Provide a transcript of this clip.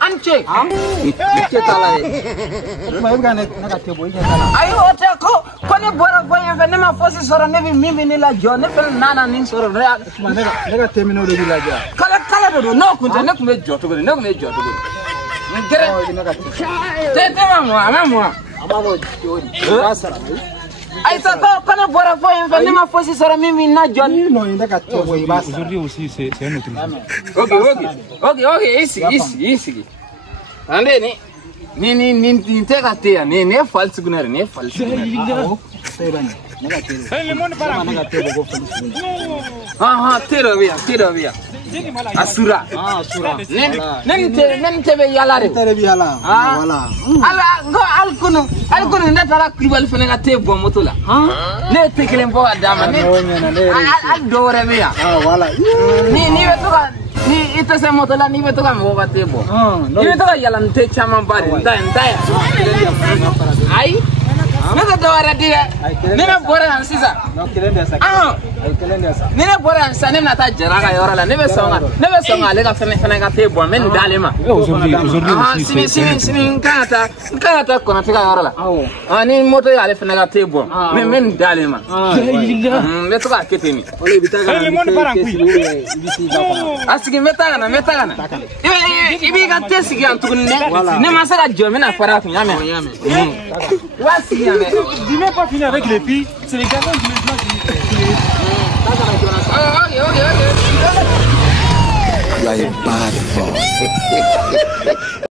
Anche. Ke tala ye. Kuma e bga ne ka tebo ije tala. Ayo ote ko ne bora boye fe ne ma fosi soro ne bi mimi ni la jo ne fe nana ni soro ne ka temino de la ja. Kala do no kunta ne kuma jo to go ne kuma jo to go. Ngere. Te mamwa. Amalo jodi. Basara. Ai ça quand ne bora boye fe ne ma fosi soro mimi na jo. Non inda ka tebo ibasa. Aujourd'hui aussi c'est un autre. Ok, ici. Ande ni te ka te ne false gunere ne false. Le monde para tero via. Asura. Asura. Nen te be yala re. Tere bi ala. Wala. Al kunu ne tara kribal fene ka te bo moto la. Ne te kelen bo adama ne. Al dore via. Wala. Ni be to ka ni ite se moto la ni be to ka mo ka te bo. Ni be to ka yala nte chama bari ndaya. Ai. Ne ka dore dia. Ne be bora ansisa. No kelende sa. Kelende sa. Ne bora ansa ne na ta jara ka yoro la ne be songa le ka fene ka te bo men dale ma. Aujourd'hui aussi Sini kata kona te ka yoro la. Ni moto ya le fene ka te bo men dale ma. Me to ka keteni. Ole bitaka. Le monde para kui. Asigi meta kana. Ibi ka te sigi antugun ne ma sa ka jo me na fara kun yame. Wasi yame. Dis même pas finir avec les filles, c'est les garçons qui Ok. You are a bad boy.